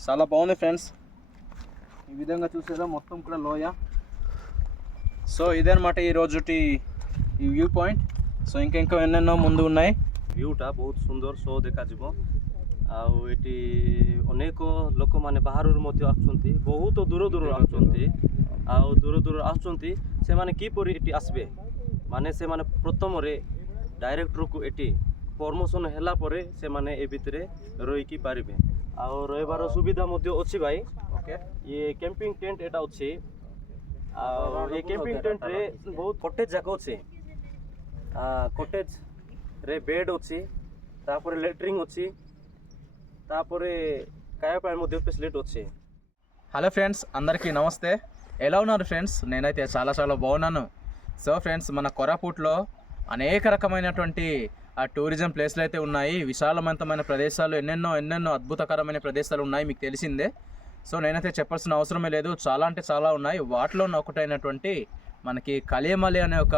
చాలా బాగుంది ఫ్రెండ్స్ ఈ విధంగా చూసేదా మొత్తం కూడా లోయ సో ఇదే అనమాట ఈ రోజుటి ఈ వ్యూ పాయింట్ సో ఇంకా ఇంకా ఎన్నెన్నో ముందు ఉన్నాయి ଭିୟୁଟା ବହୁତ ସୁନ୍ଦର ଶୋ ଦେଖାଯିବ ଆଉ ଏଠି ଅନେକ ଲୋକମାନେ ବାହାରରୁ ମଧ୍ୟ ଆସୁଛନ୍ତି ବହୁତ ଦୂର ଦୂର ଆସୁଛନ୍ତି ଆଉ ଦୂର ଦୂର ଆସୁଛନ୍ତି ସେମାନେ କିପରି ଏଠି ଆସିବେ ମାନେ ସେମାନେ ପ୍ରଥମରେ ଡାଇରେକ୍ଟରକୁ ଏଠି ପ୍ରମୋସନ୍ ହେଲା ପରେ ସେମାନେ ଏ ଭିତରେ ରହିକି ପାରିବେ ଆଉ ରହିବାର ସୁବିଧା ମଧ୍ୟ ଅଛି ଭାଇ ఓకే ଇଏ କ୍ୟାମ୍ପିଂ ଟେଣ୍ଟ ଏଇଟା ଅଛି ଆଉ ଏ କ୍ୟାମ୍ପିଂ ଟେଣ୍ଟରେ ବହୁତ କଟେଜ୍ ଯାକ ଅଛି କଟେଜ୍ରେ ବେଡ୍ ଅଛି ତାପରେ ଲେଟ୍ରିନ୍ ଅଛି ତାପରେ ଖାଇବା ପାଇଁ ମଧ୍ୟ ଫେସିଲିଟି ଅଛି హలో ఫ్రెండ్స్ అందరికీ నమస్తే ఎలా ఉన్నారు ఫ్రెండ్స్ నేనైతే చాలా చాలా బాగున్నాను సో ఫ్రెండ్స్ మన కొరాపూట్లో అనేక రకమైనటువంటి ఆ టూరిజం ప్లేస్లు అయితే ఉన్నాయి. విశాలవంతమైన ప్రదేశాలు ఎన్నెన్నో ఎన్నెన్నో అద్భుతకరమైన ప్రదేశాలు ఉన్నాయి మీకు తెలిసిందే. సో నేనైతే చెప్పాల్సిన అవసరమే లేదు. చాలా అంటే చాలా ఉన్నాయి. వాటిలో ఒకటైనటువంటి మనకి కలియమలి అనే ఒక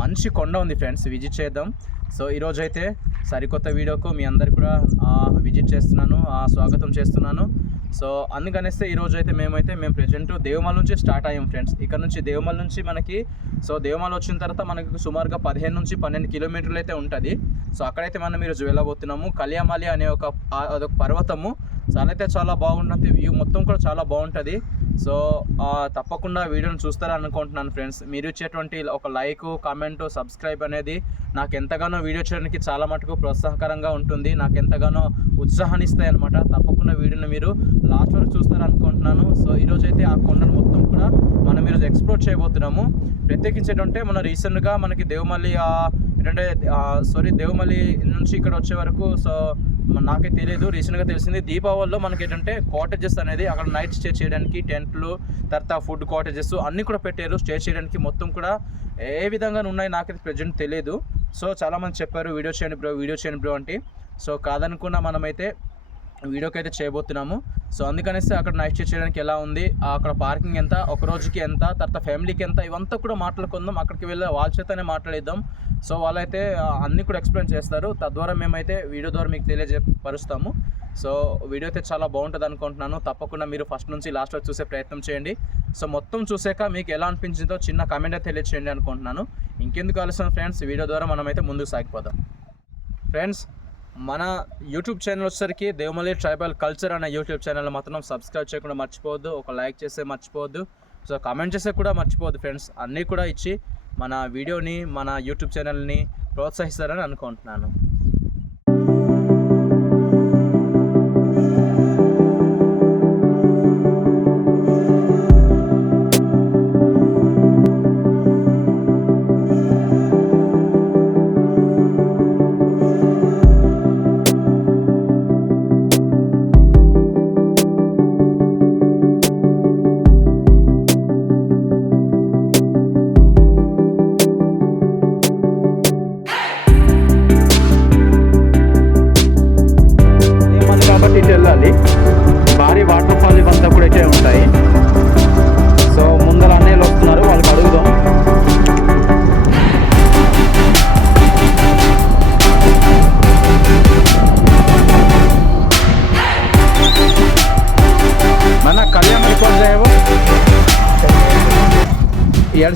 మంచి కొండ ఉంది ఫ్రెండ్స్ విజిట్ చేద్దాం. సో ఈరోజు అయితే సరికొత్త వీడియోకు మీ అందరికి కూడా విజిట్ చేస్తున్నాను ఆ, స్వాగతం చేస్తున్నాను. సో అందుకనేస్తే ఈరోజు అయితే మేమైతే మేము ప్రజెంట్ దేవమల నుంచి స్టార్ట్ అయ్యాం ఫ్రెండ్స్. ఇక్కడ నుంచి దేవమల నుంచి మనకి సో దేవమల వచ్చిన తర్వాత మనకి సుమారుగా పదిహేను నుంచి పన్నెండు కిలోమీటర్లు అయితే ఉంటుంది. సో అక్కడైతే మనం ఈరోజు వెళ్ళబోతున్నాము. కళ్యామాలి అనే ఒక అదొక పర్వతము. చాలా అయితే చాలా బాగుంటుంది. వ్యూ మొత్తం కూడా చాలా బాగుంటుంది. సో తప్పకుండా వీడియోని చూస్తారని అనుకుంటున్నాను ఫ్రెండ్స్. మీరు ఇచ్చేటువంటి ఒక లైక్ కామెంట్ సబ్స్క్రైబ్ అనేది నాకు ఎంతగానో వీడియో చేయడానికి చాలా మటుకు ప్రోత్సాహకరంగా ఉంటుంది. నాకు ఎంతగానో ఉత్సాహాన్ని ఇస్తాయి అనమాట తప్పకుండా వీడియోని మీరు లాస్ట్ వరకు చూస్తారనుకుంటున్నాను సో ఈరోజు అయితే ఆ కొండను మొత్తం కూడా మనం ఈరోజు ఎక్స్ప్లోర్ చేయబోతున్నాము. ప్రత్యేకించేటంటే మన రీసెంట్గా మనకి దేవమల్లి ఏంటంటే సారీ దేవమల్లి నుంచి ఇక్కడ వచ్చే వరకు సో నాకే తెలియదు రీసెంట్గా తెలిసింది. దీపావళిలో మనకి ఏంటంటే కాటేజెస్ అనేది అక్కడ నైట్ స్టే చేయడానికి టెంట్లు తర్వాత ఫుడ్ కాటేజెస్ అన్నీ కూడా పెట్టారు. స్టే చేయడానికి మొత్తం కూడా ఏ విధంగా ఉన్నాయి నాకైతే ప్రజెంట్ తెలియదు సో చాలామంది చెప్పారు వీడియో చేయండి బ్రో వీడియో చేయండి బ్రో అంటే. సో కాదనుకున్న మనమైతే వీడియోకి అయితే చేయబోతున్నాము. సో అందుకనేసి అక్కడ నైట్ స్టే చేయడానికి ఎలా ఉంది? అక్కడ పార్కింగ్ ఎంత? ఒక రోజుకి ఎంత? తర్వాత ఫ్యామిలీకి ఎంత? ఇవంతా కూడా మాట్లాడుకుందాం. అక్కడికి వెళ్ళి వాళ్ళ చేతనే మాట్లాడిద్దాం. సో వాళ్ళైతే అన్నీ కూడా ఎక్స్ప్లెయిన్ చేస్తారు. తద్వారా మేమైతే వీడియో ద్వారా మీకు తెలియజేపరుస్తాము. సో వీడియో అయితే చాలా బాగుంటుంది అనుకుంటున్నాను. తప్పకుండా మీరు ఫస్ట్ నుంచి లాస్ట్ వరకు చూసే ప్రయత్నం చేయండి. సో మొత్తం చూసాక మీకు ఎలా అనిపించిందో చిన్న కామెంట్ అయితే తెలియచేయండి అనుకుంటున్నాను. ఇంకెందుకు ఆలస్యం ఫ్రెండ్స్ వీడియో ద్వారా మనమైతే ముందుకు సాగిపోదాం. ఫ్రెండ్స్ మన యూట్యూబ్ ఛానల్ వచ్చేసరికి దేవమల్లి ట్రైబల్ కల్చర్ అనే యూట్యూబ్ ఛానల్ మాత్రం సబ్స్క్రైబ్ చేయకుండా మర్చిపోవద్దు. ఒక లైక్ చేస్తే మర్చిపోవద్దు. సో కామెంట్ చేస్తే కూడా మర్చిపోవద్దు ఫ్రెండ్స్ అన్నీ కూడా ఇచ్చి మన వీడియోని మన యూట్యూబ్ ఛానల్ని ప్రోత్సహిస్తారని అనుకుంటున్నాను.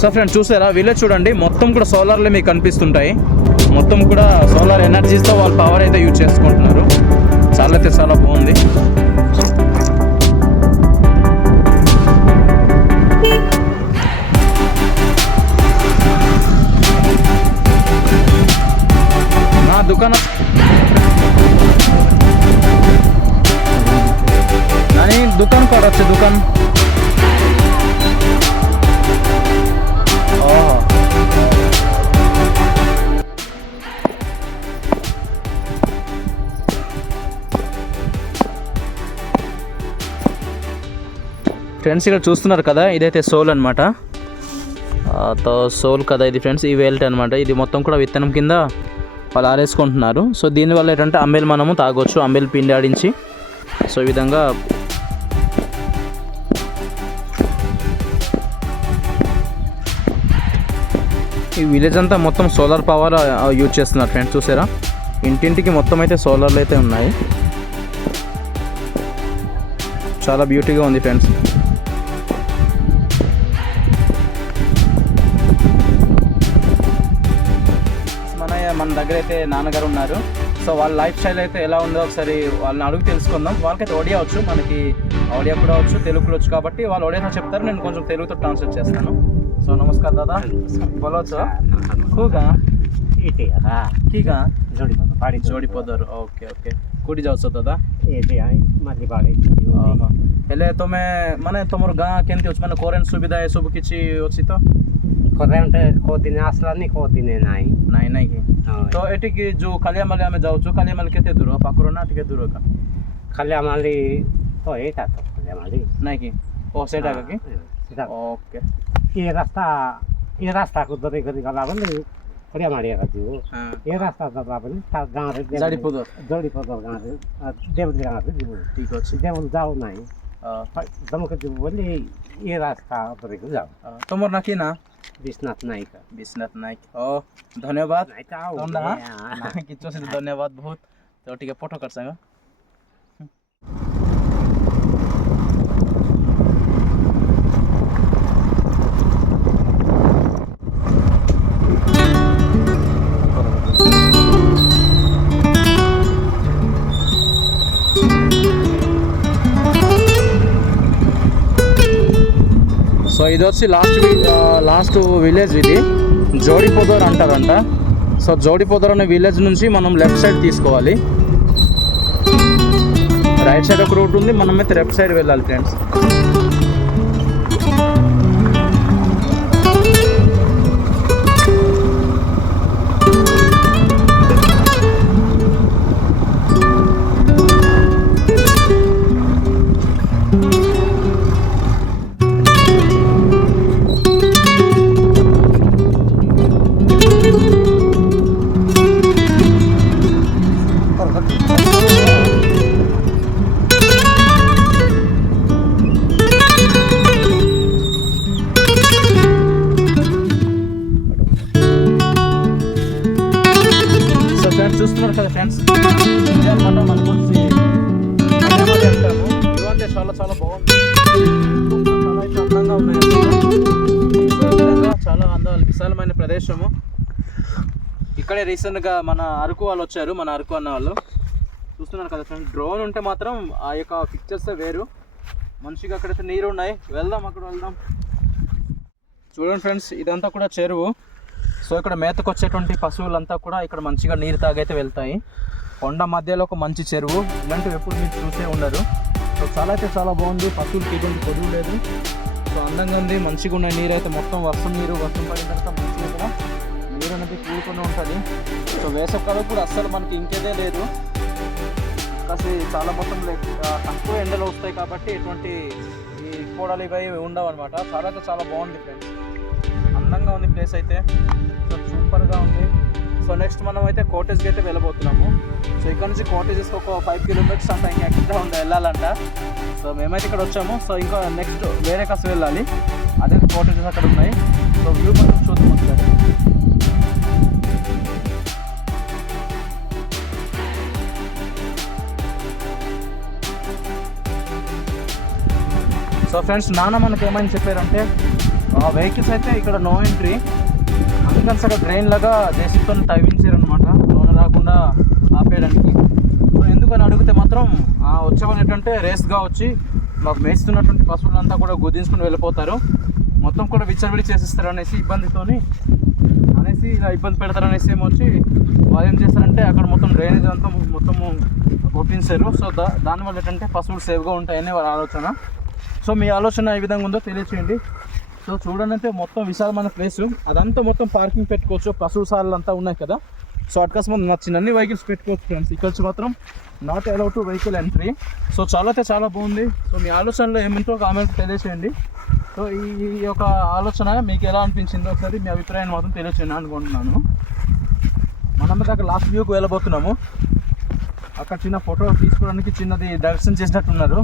సో ఫ్రెండ్ చూసారా విలేజ్ చూడండి మొత్తం కూడా సోలార్లే మీకు కనిపిస్తుంటాయి మొత్తం కూడా సోలార్ ఎనర్జీస్తో వాళ్ళు పవర్ అయితే యూజ్ చేసుకుంటున్నారు చాలా అయితే చాలా బాగుంది నా దుకాణం आणि दुकान करायचं दुकान ఫ్రెండ్స్ ఇక్కడ చూస్తున్నారు కదా ఇదైతే సోల్ అనమాట సోల్ కదా ఇది ఫ్రెండ్స్ ఈ వేల్ట్ అనమాట ఇది మొత్తం కూడా విత్తనం కింద వాళ్ళు ఆరేసుకుంటున్నారు. సో దీనివల్ల ఏంటంటే అంబేలు మనము తాగొచ్చు అంబేలు పిండి ఆడించి. సో ఈ విధంగా ఈ విలేజ్ అంతా మొత్తం సోలార్ పవర్ యూజ్ చేస్తున్నారు ఫ్రెండ్స్ చూసారా? ఇంటింటికి మొత్తం అయితే సోలార్లు అయితే ఉన్నాయి. చాలా బ్యూటీగా ఉంది ఫ్రెండ్స్. మన దగ్గర అయితే నాన్నగారు ఉన్నారు. సో వాళ్ళ లైఫ్ స్టైల్ అయితే ఎలా ఉందో ఒకసారి వాళ్ళని అడుగు తెలుసుకుందాం. వాళ్ళకైతే ఒడియా వచ్చు మనకి ఒడియా కూడా వచ్చు తెలుగు కూడా వచ్చు కాబట్టి వాళ్ళు ఒడియా చెప్తారు. నేను కొంచెం తెలుగుతో ట్రాన్స్లేట్ చేస్తాను. సో నమస్కార్ దాదా. బలవచ్చు కూగా ఓకే जोडी जोडी पदर ओके ओके कुठे ହେଲେ ତମେ ମାନେ ତମର ଗାଁ କେମିତି ଅଛି ମାନେ କରେଣ୍ଟ ସୁବିଧା ଏସବୁ କିଛି ଅଛି ତ କରେଣ୍ଟ କୋଉ ଦିନେ ଆସିଲାନି କୋଉ ଦିନେ ନାହିଁ ନାଇଁ ନାଇଁ କି ହଁ, ତ ଏଠିକି ଯୋଉ କାଲିଆମାଲି ଆମେ ଯାଉଛୁ କାଲିଆମାଲି କେତେ ଦୂର ପାଖରୁ ନା ଟିକେ ଦୂର କା ଖାଲି ମାଲି ତ ଏଇଟା ତ ଖାଲି ମାଲି ନାଇଁ କି ଓ ସେଇଟା ଏକା କି ସେଟା ଓକେ ଏ ରାସ୍ତା ଏ ରାସ୍ତାକୁ ଧରି କରି ଗଲା ବୋଲି ବଢ଼ିଆ ମାଡ଼ିଆ ଯିବୁ ହଁ ଏ ରାସ୍ତା ଦବା ବୋଲି ତା ଗାଁରେ ଜାଡ଼ିପଦର ଯୋଡ଼ିପଦ ଗାଁରେ ଦେବଲି ଗାଁରେ ଯିବୁ ଠିକ ଅଛି ଦେବଲ ଯାଉ ନାହିଁ जमकती बोले ये रास्ता पर जाओ তোমার নাকি না বিশ্বনাথ নাইক বিশ্বনাথ নাইক ও ধন্যবাদ কিছু ধন্যবাদ বহুত তো টিকে ফটো করছে ఇది వచ్చి లాస్ట్ లాస్ట్ విలేజ్ ఇది. జోడిపోదర్ అంటారంట. సో జోడిపోదర్ అనే విలేజ్ నుంచి మనం లెఫ్ట్ సైడ్ తీసుకోవాలి. రైట్ సైడ్ ఒక రూట్ ఉంది మనం అయితే లెఫ్ట్ సైడ్ వెళ్ళాలి ఫ్రెండ్స్ విశాలమైన ఇక్కడే రీసెంట్గా మన అరకు వాళ్ళు వచ్చారు మన అరకు అన్న వాళ్ళు. చూస్తున్నారు కదా ఫ్రెండ్స్ డ్రోన్ ఉంటే మాత్రం ఆ యొక్క పిక్చర్స్ వేరు. మంచిగా అక్కడైతే నీరు ఉన్నాయి. వెళ్దాం అక్కడ వెళ్దాం. చూడండి ఫ్రెండ్స్ ఇదంతా కూడా చెరువు. సో ఇక్కడ మేతకు వచ్చేటువంటి పశువులంతా కూడా ఇక్కడ మంచిగా నీరు తాగైతే వెళ్తాయి. కొండ మధ్యలో ఒక మంచి చెరువు. ఇలాంటివి ఎప్పుడు మీరు చూసే ఉండరు. సో చాలా అయితే చాలా బాగుంది. పశువులకి ఎటువంటి పొదువు లేదు. సో అందంగా ఉంది. మంచిగా ఉన్న నీరు అయితే మొత్తం వర్షం నీరు వర్షం పడిన తర్వాత అనేది కూడుకొని ఉంటుంది. సో వేసవికాలం కూడా అస్సలు మనకి ఇంకేదే లేదు. కాసి చాలా మొత్తం తక్కువ ఎండలు వస్తాయి కాబట్టి ఎటువంటి ఈ కోడలు ఇవి ఉండవు అనమాట చాలా చాలా బాగుంది ఫ్రెండ్స్. అందంగా ఉంది ప్లేస్ అయితే. సో సూపర్గా ఉంది. సో నెక్స్ట్ మనం అయితే కోటేజ్కి అయితే వెళ్ళబోతున్నాము. సో ఇక్కడ నుంచి కోటేజెస్కి ఒక ఫైవ్ కిలోమీటర్స్ అంత ఇంకా ఎక్స్ట్రా ఉంది వెళ్ళాలంట. సో మేమైతే ఇక్కడ వచ్చాము. సో ఇంకా నెక్స్ట్ వేరే కాస్త వెళ్ళాలి. అదే కోటేజెస్ అక్కడ ఉన్నాయి. సో వ్యూ మనం ఫ్రెండ్స్ నాన్న మనకి ఏమని చెప్పారంటే ఆ వెహికల్స్ అయితే ఇక్కడ నో ఎంట్రీ అందుకని సార్ ట్రైన్ లాగా దేశంతో తవ్వించారనమాట లోన రాకుండా ఆపేయడానికి. సో ఎందుకని అడిగితే మాత్రం ఆ వచ్చేవాళ్ళు ఏంటంటే రేస్గా వచ్చి మాకు మేస్తున్నటువంటి పశువులంతా కూడా గుద్దించుకుని వెళ్ళిపోతారు. మొత్తం కూడా విచ్చలవిడి చేసేస్తారు అనేసి ఇబ్బందితోని అనేసి ఇలా ఇబ్బంది పెడతారు అనేసి ఏమో వచ్చి వాళ్ళు ఏం చేస్తారంటే అక్కడ మొత్తం డ్రైనేజ్ అంతా మొత్తము కొట్టించారు. సో దా దానివల్ల ఏంటంటే పశువులు సేఫ్గా ఉంటాయని వాళ్ళ ఆలోచన. సో మీ ఆలోచన ఏ విధంగా ఉందో తెలియచేయండి. సో చూడండి మొత్తం విశాలమైన ప్లేస్. అదంతా మొత్తం పార్కింగ్ పెట్టుకోవచ్చు. పశువు సార్లు అంతా ఉన్నాయి కదా. సో మనం నచ్చిన అన్ని వెహికల్స్ పెట్టుకోవచ్చు ఫ్రెండ్స్. ఇక్కడ మాత్రం not allow to vehicle entry so చాలా అయితే చాలా బాగుంది. సో మీ ఆలోచనలో ఏమింటో కామెంట్ తెలియచేయండి. సో ఈ యొక్క ఆలోచన మీకు ఎలా అనిపించిందో ఒకసారి మీ అభిప్రాయాన్ని మాత్రం తెలియచేయండి అనుకుంటున్నాను. మనం అక్కడ లాస్ట్ వ్యూకి వెళ్ళబోతున్నాము. అక్కడ చిన్న ఫోటో తీసుకోవడానికి చిన్నది దర్శనం చేసినట్టున్నారు.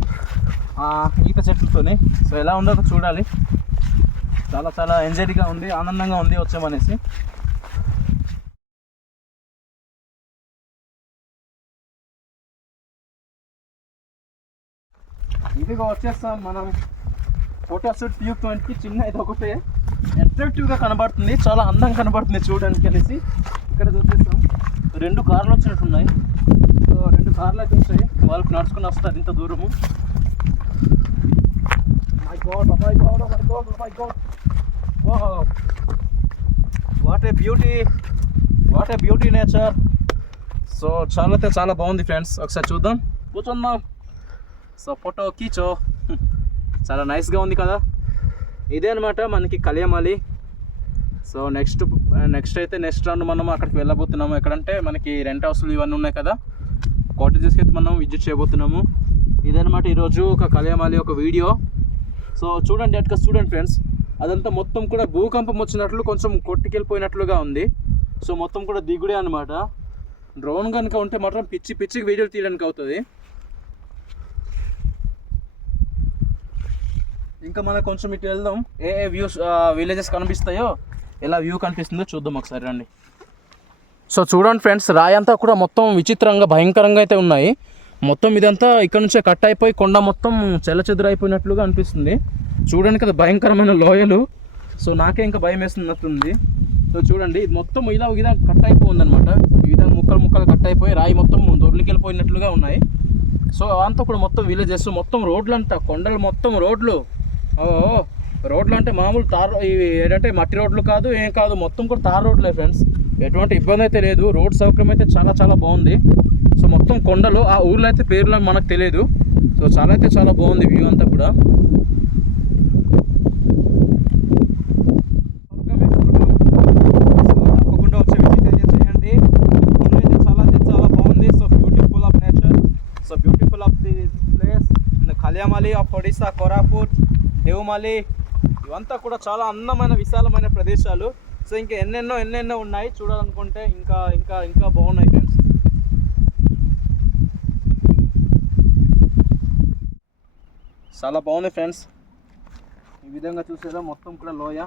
ఈత చెట్లతోని. సో ఎలా ఉందో చూడాలి. చాలా చాలా ఎంజాయ్గా ఉంది ఆనందంగా ఉంది వచ్చామనేసి. ఇదిగో వచ్చేస్తాం మనం ఫోటోషూట్ ట్యూబ్ ట్వంటీ చిన్న ఇది ఒకటే. అట్రాక్టివ్గా కనబడుతుంది చాలా అందంగా కనబడుతుంది చూడడానికి అనేసి. ఇక్కడ చూపిస్తాం రెండు కార్లు వచ్చినట్టున్నాయి. సో రెండు కార్లు అయితే వచ్చాయి. వాళ్ళకి నడుచుకుని వస్తారు ఇంత దూరము. My God, oh my God, oh my God, oh my God. Wow. What a beauty what a beauty nature so చాలా అయితే చాలా బాగుంది ఫ్రెండ్స్ ఒకసారి చూద్దాం. కూర్చుందాం. సో ఫోటో కీచో చాలా నైస్గా ఉంది కదా. ఇదే అనమాట మనకి కలియమాలి సో నెక్స్ట్ నెక్స్ట్ అయితే నెక్స్ట్ రౌండ్ మనం అక్కడికి వెళ్ళబోతున్నాము. ఎక్కడంటే మనకి రెంట్ హౌస్లు ఇవన్నీ ఉన్నాయి కదా. కాటేజెస్కి అయితే మనం విజిట్ చేయబోతున్నాము. ఇదనమాట ఈరోజు ఒక కళ్యామాలి ఒక వీడియో. సో చూడండి అట్లా చూడండి ఫ్రెండ్స్ అదంతా మొత్తం కూడా భూకంపం వచ్చినట్లు కొంచెం కొట్టుకెళ్ళిపోయినట్లుగా ఉంది. సో మొత్తం కూడా దిగుడే అనమాట డ్రోన్ కనుక ఉంటే మాత్రం పిచ్చి పిచ్చికి వీడియోలు తీయడానికి అవుతుంది. ఇంకా మనం కొంచెం ఇటు వెళ్దాం. ఏ ఏ వ్యూస్ విలేజెస్ కనిపిస్తాయో ఎలా వ్యూ కనిపిస్తుందో చూద్దాం ఒకసారి రండి. సో చూడండి ఫ్రెండ్స్ రాయంతా అంతా కూడా మొత్తం విచిత్రంగా భయంకరంగా అయితే ఉన్నాయి. మొత్తం ఇదంతా ఇక్కడ నుంచే కట్ అయిపోయి కొండ మొత్తం చెల్లచెదురైపోయినట్లుగా అనిపిస్తుంది. చూడండి కదా భయంకరమైన లోయలు. సో నాకే ఇంకా భయం వేస్తున్నట్టుంది. సో చూడండి ఇది మొత్తం ఇలా ఇలా విధంగా కట్ అయిపోయింది అనమాట ఈ విధంగా ముక్కలు ముక్కలు కట్ అయిపోయి రాయి మొత్తం దొర్లికెళ్ళిపోయినట్లుగా ఉన్నాయి. సో అంతా కూడా మొత్తం విలేజెస్ మొత్తం రోడ్లు అంతా కొండలు మొత్తం రోడ్లు. ఓ రోడ్లు అంటే మామూలు తార్ ఇవి ఏంటంటే మట్టి రోడ్లు కాదు ఏం కాదు మొత్తం కూడా తార్ రోడ్లే ఫ్రెండ్స్ ఎటువంటి ఇబ్బంది అయితే లేదు. రోడ్ సౌకర్యం అయితే చాలా చాలా బాగుంది. సో మొత్తం కొండలు ఆ ఊర్లో అయితే పేర్లు మనకు తెలియదు. సో చాలా అయితే చాలా బాగుంది వ్యూ అంతా కూడా. సో వచ్చి చేయండి. చాలా అయితే చాలా బాగుంది. So beautiful of nature so beautiful of the place Kaliamali of Odisha Koraput Deomali ఇవంతా కూడా చాలా అందమైన విశాలమైన ప్రదేశాలు. సో ఇంకా ఎన్నెన్నో ఎన్నెన్నో ఉన్నాయి. చూడాలనుకుంటే ఇంకా ఇంకా ఇంకా బాగున్నాయి ఫ్రెండ్స్. చాలా బాగుంది ఫ్రెండ్స్. ఈ విధంగా చూసేదా మొత్తం కూడా లోయ.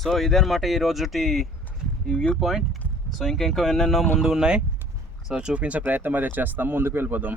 సో ఇదనమాట ఈరోజుటి ఈ వ్యూ పాయింట్. సో ఇంకా ఇంకా ఎన్నెన్నో ముందు ఉన్నాయి. సో చూపించే ప్రయత్నం అయితే చేస్తాం. ముందుకు వెళ్ళిపోదాం.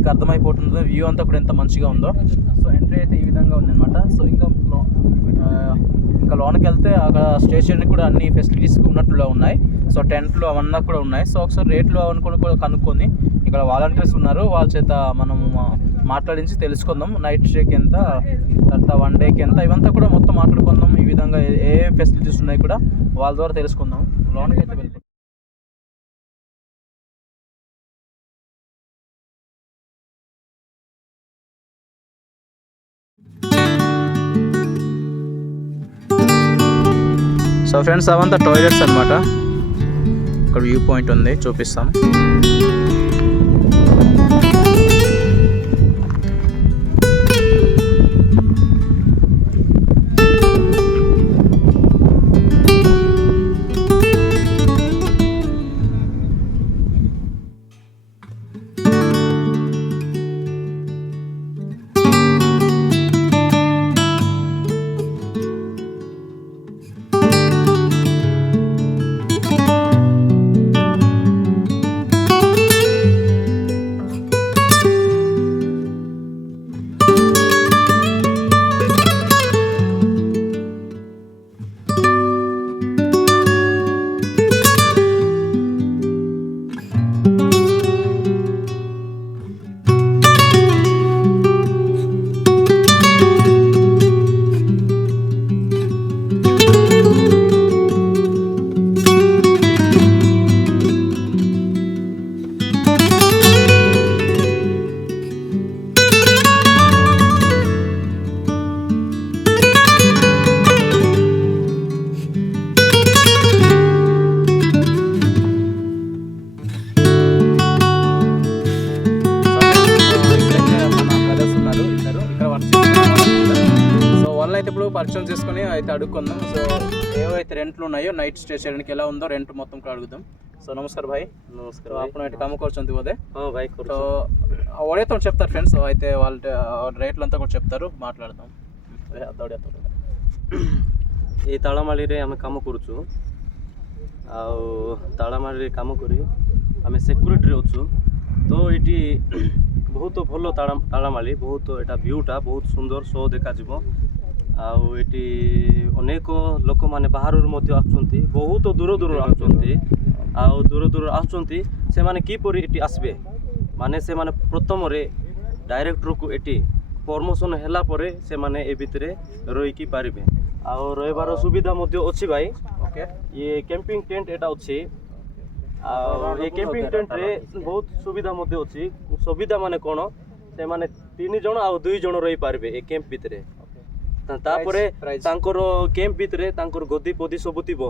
మీకు అర్థమైపోతుంది వ్యూ అంతా కూడా ఎంత మంచిగా ఉందో. సో ఎంట్రీ అయితే ఈ విధంగా ఉందన్నమాట. సో ఇంకా ఇంకా లోనకి వెళ్తే అక్కడ స్టేషన్ కూడా అన్ని ఫెసిలిటీస్ ఉన్నట్టుగా ఉన్నాయి. సో టెంట్లు అవన్నీ కూడా ఉన్నాయి. సో ఒకసారి రేట్లు అవన్నీ కూడా కనుక్కొని ఇక్కడ వాలంటీర్స్ ఉన్నారు. వాళ్ళ చేత మనము మాట్లాడించి తెలుసుకుందాం. నైట్ స్టేకి ఎంత తర్వాత వన్ డేకి ఎంత ఇవంతా కూడా మొత్తం మాట్లాడుకుందాం. ఈ విధంగా ఏ- ఏ ఫెసిలిటీస్ ఉన్నాయి కూడా వాళ్ళ ద్వారా తెలుసుకుందాం. లోన్కి అయితే వెళ్ళిపోతాం సో ఫ్రెండ్స్ అవంతా టాయిలెట్స్ అన్నమాట. ఇక్కడ వ్యూ పాయింట్ ఉంది చూపిస్తాం కలుసుకొని అయితే అడుక్కుందాం సో ఏవైతే రెంట్లు ఉన్నాయో నైట్ స్టే చేయడానికి ఎలా ఉందో రెంట్ మొత్తం కూడా అడుగుదాం సో నమస్కార్ భాయ్ ନମସ୍କାର సో ଭାଇ ଆପଣ ଏଠି କାମ କରୁଛନ୍ତି ବୋଧେ ହଁ ଭାଇ సో କରୁଛୁ ఒడియాతో చెప్తారు ఫ్రెండ్స్ అయితే వాళ్ళ రేట్లు అంతా కూడా చెప్తారు మాట్లాడదాం దౌడియాతో ଏଇ ତାଳମାଳିରେ ଆମେ କାମ କରୁଛୁ ଆଉ ତାଳମାଳିରେ କାମ କରି ଆମେ ସିକ୍ୟୁରିଟିରେ ଅଛୁ ତ ଏଇଠି ବହୁତ ଭଲ ତାଳ ତାଳମାଳି ବହୁତ ଏଇଟା ଭିୟୁଟା ବହୁତ ସୁନ୍ଦର ଶୋ ଦେଖାଯିବ ଆଉ ଏଠି ଅନେକ ଲୋକମାନେ ବାହାରରୁ ମଧ୍ୟ ଆସୁଛନ୍ତି ବହୁତ ଦୂର ଦୂରରୁ ଆସୁଛନ୍ତି ଆଉ ଦୂର ଦୂରରୁ ଆସୁଛନ୍ତି ସେମାନେ କିପରି ଏଠି ଆସିବେ ମାନେ ସେମାନେ ପ୍ରଥମରେ ଡାଇରେକ୍ଟରକୁ ଏଠି ପ୍ରମୋସନ୍ ହେଲା ପରେ ସେମାନେ ଏ ଭିତରେ ରହିକି ପାରିବେ ଆଉ ରହିବାର ସୁବିଧା ମଧ୍ୟ ଅଛି ଭାଇ ఓకే ଇଏ କ୍ୟାମ୍ପିଂ ଟେଣ୍ଟ ଏଇଟା ଅଛି ଆଉ ଏ କ୍ୟାମ୍ପିଂ ଟେଣ୍ଟରେ ବହୁତ ସୁବିଧା ମଧ୍ୟ ଅଛି ସୁବିଧା ମାନେ କ'ଣ ସେମାନେ ତିନି ଜଣ ଆଉ ଦୁଇ ଜଣ ରହିପାରିବେ ଏ କ୍ୟାମ୍ପ ଭିତରେ ତା- ତାପରେ price? ତାଙ୍କର କ୍ୟାମ୍ପ ଭିତରେ ତାଙ୍କର ଗଦି ପଦି ସବୁ ଥିବ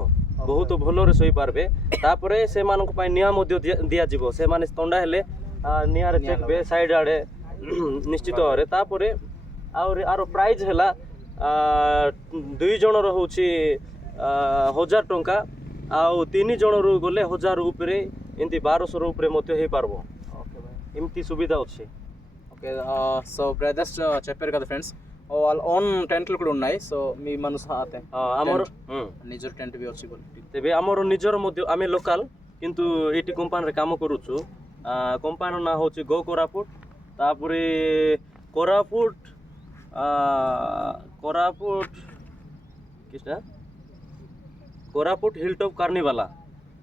ବହୁତ ଭଲରେ ଶୋଇପାରିବେ ତାପରେ ସେମାନଙ୍କ ପାଇଁ ନିଆଁ ମଧ୍ୟ ଦିଆ- ଦିଆଯିବ ସେମାନେ ଥଣ୍ଡା ହେଲେ ଆ, ନିଆଁରେ ନିଆଁ ଚେକବେ ସାଇଡ୍ ଆଡ଼େ ନିଶ୍ଚିତ ଭାବରେ ତାପରେ ଆହୁରି ଆର ପ୍ରାଇସ୍ ହେଲା ଆ, ଦୁଇ ଜଣର ହେଉଛି ଆ, ହଜାର ଟଙ୍କା ଆଉ ତିନି ଜଣରୁ ଗଲେ ହଜାର ଉପରେ ଏମିତି ବାରଶହର ଉପରେ ମଧ୍ୟ ହେଇପାରିବ ఓకే భాయ్ ଏମିତି ସୁବିଧା ଅଛି ఓకే సో బ్రదర్స్ చెప్పారు కదా ఫ్రెండ్స్ వాళ్ళ ఓన్ టెంట్లు కూడా ఉన్నాయి సో మీ మనసు ହାତେ ଆ, ଆମର ହୁଁ। ନିଜର ଟେଣ୍ଟ ବି ଅଛି ବୋଲି ତେବେ ଆମର ନିଜର ମଧ୍ୟ ଆମେ ଲୋକାଲ କିନ୍ତୁ ଏଇଠି କମ୍ପାନୀରେ କାମ କରୁଛୁ ଆ, କମ୍ପାନୀର ନାଁ ହେଉଛି ଗୋ କୋରାପୁଟ ତାପରେ କୋରାପୁଟ ଆ, କୋରାପୁଟ କିଛିଟା କୋରାପୁଟ ହିଲଟପ୍ କାର୍ନିବାଲା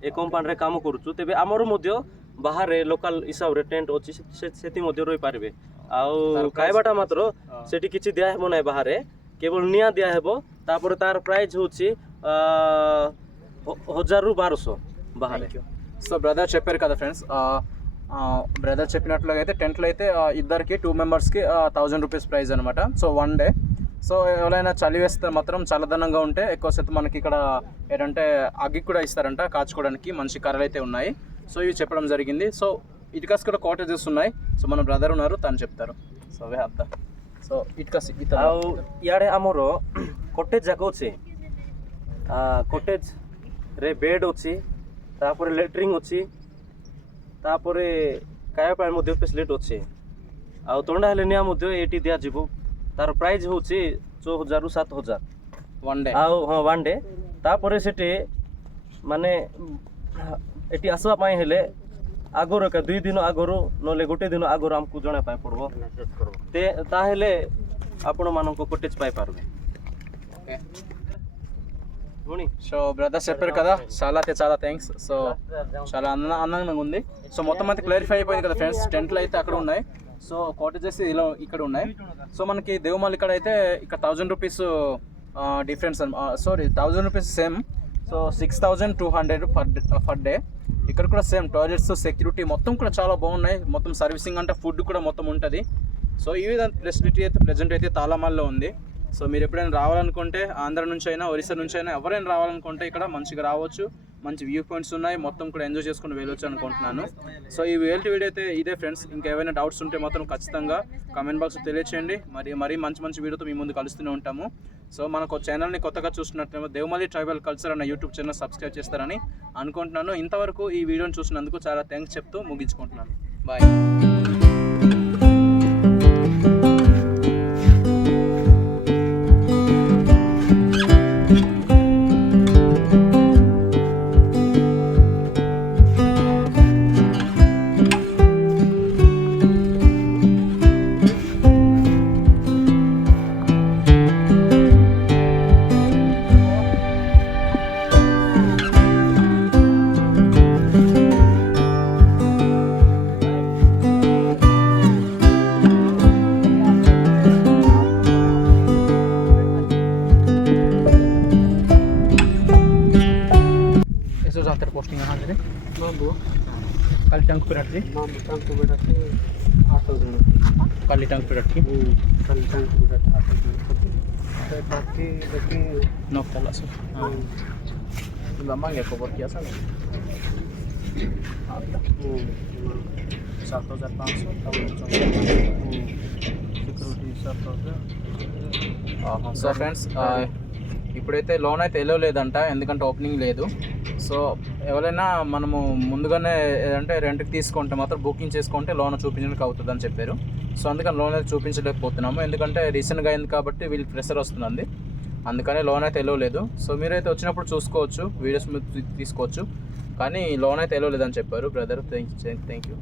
ଏ କମ୍ପାନୀରେ କାମ କରୁଛୁ ତେବେ ଆମର ମଧ୍ୟ ବାହାରେ ଲୋକାଲ ହିସାବରେ ଟେଣ୍ଟ ଅଛି ସେ- ସେ- ସେଠି ମଧ୍ୟ ରହିପାରିବେ ଆଉ ତାର price ଖାଇବାଟା ମାତ୍ର ହଁ। ସେଠି କିଛି ଦିଆହେବ ନାହିଁ ବାହାରେ କେବଳ ନିଆଁ ଦିଆହେବ ତାପରେ ତାର ପ୍ରାଇସ୍ ହେଉଛି ଆ, ହ- ହଜାରରୁ ବାରଶହ ବାହାରେ సో బ్రదర్ చెప్పారు కదా ఫ్రెండ్స్ బ్రదర్ చెప్పినట్లుగా అయితే టెంట్లో అయితే ఆ, ఇద్దరికి టూ మెంబర్స్కి థౌజండ్ రూపీస్ ప్రైస్ అనమాట సో వన్ డే సో ఎవరైనా చలి వేస్తే మాత్రం చల్లదనంగా ఉంటే ఎక్కువ శాతం మనకి ఇక్కడ ఏంటంటే అగ్గి కూడా ఇస్తారంట కాచుకోవడానికి మంచి కర్రలు అయితే ఉన్నాయి సో ఇవి చెప్పడం జరిగింది సో ఇటుకస్ కూడా కాటేజెస్ ఉన్నాయి సో మన బ్రదర్ ఉన్నారు తను చెప్తారు సో అవే అత్త సో ఇటుకస్ ଆଉ ଇଆଡ଼େ ଆମର କଟେଜ୍ ଯାକ ଅଛି କଟେଜ୍ରେ ବେଡ୍ ଅଛି ତାପରେ ଲେଟ୍ରିନ୍ ଅଛି ତାପରେ ଖାଇବା ପାଇଁ ମଧ୍ୟ ଫେସିଲିଟି ଅଛି ଆଉ ଥଣ୍ଡା ହେଲେ ନିଆଁ ମଧ୍ୟ ଏଇଠି ଦିଆଯିବ ତାର ପ୍ରାଇସ୍ ହେଉଛି ଛଅ ହଜାରରୁ ସାତ ହଜାର వన్ డే ଆଉ ହଁ ୱାନ୍ ଡେ ତାପରେ ସେଠି ମାନେ ଏଠି ଆସିବା ପାଇଁ ହେଲେ ଆଗରୁ ଏକା ଦୁଇ ଦିନ ଆଗରୁ ନହେଲେ ଗୋଟେ ଦିନ ଆଗରୁ ଆମକୁ ଜଣାଇବା ପାଇଁ ପଡ଼ିବ ତେ ତାହେଲେ ଆପଣମାନଙ୍କ କଟେଜ୍ ପାଇପାରିବେ ପୁଣି సో బ్రదర్స్ చెప్పారు కదా చాలా అయితే చాలా థ్యాంక్స్ సో చాలా అంద అందంగా ఉంది సో మొత్తం అయితే క్లారిఫై అయిపోయింది కదా ఫ్రెండ్స్ టెంట్లు అయితే అక్కడ ఉన్నాయి సో కాటేజెస్ ఇలా ఇక్కడ ఉన్నాయి సో మనకి దేవమాల్ ఇక్కడ అయితే ఇక్కడ thousand rupees difference sorry thousand rupees same so six thousand two hundred per per day. ఇక్కడ కూడా సేమ్ టాయిలెట్స్ సెక్యూరిటీ మొత్తం కూడా చాలా బాగున్నాయి. మొత్తం సర్వీసింగ్ అంటే ఫుడ్ కూడా మొత్తం ఉంటుంది. సో ఈ విధంగా ఫెసిలిటీ అయితే ప్రజెంట్ అయితే తాళమాల్లో ఉంది. సో మీరు ఎప్పుడైనా రావాలనుకుంటే ఆంధ్ర నుంచి అయినా ఒరిస్సా నుంచి అయినా ఎవరైనా రావాలనుకుంటే ఇక్కడ మంచిగా రావచ్చు. మంచి వ్యూ పాయింట్స్ ఉన్నాయి. మొత్తం కూడా ఎంజాయ్ చేసుకుని వెళ్ళొచ్చు అనుకుంటున్నాను. సో ఈ వేల్టీ వీడియో అయితే ఇదే ఫ్రెండ్స్. ఇంకేమైనా డౌట్స్ ఉంటే మాత్రం ఖచ్చితంగా కామెంట్ బాక్స్ తెలియచేయండి. మరి మరీ మంచి మంచి వీడియోతో మీ ముందు కలుస్తూనే ఉంటాము. సో మనకు ఛానల్ని కొత్తగా చూస్తున్నట్లేమో దేవమల్లి ట్రైబల్ కల్చర్ అన్న యూట్యూబ్ ఛానల్ సబ్స్క్రైబ్ చేస్తారని అనుకుంటున్నాను. ఇంతవరకు ఈ వీడియోని చూసినందుకు చాలా థ్యాంక్స్ చెప్తూ ముగించుకుంటున్నాను. బాయ్ रख दी कल टंक पे रखी no tala so lamang ya cover kiya sa सात हजार पाँच सौ सिक्योरिटी सात हजार సో ఫ్రెండ్స్ ఇప్పుడైతే లోన్ అయితే వెళ్ళలేదంట ఎందుకంటే ఓపెనింగ్ లేదు సో ఎవరైనా మనము ముందుగానే అంటే రెంట్కి తీసుకుంటే మాత్రం బుకింగ్ చేసుకుంటే లోన్ చూపించడానికి అవుతుంది అని చెప్పారు. సో అందుకని లోన్ అయితే చూపించలేకపోతున్నాము. ఎందుకంటే రీసెంట్గా అయింది కాబట్టి వీళ్ళకి ప్రెషర్ వస్తుంది అందుకనే లోన్ అయితే వెళ్ళలేదు సో మీరైతే వచ్చినప్పుడు చూసుకోవచ్చు వీడియోస్ తీసుకోవచ్చు. కానీ లోన్ అయితే వెళ్ళలేదు అని చెప్పారు. Brother thank thank you.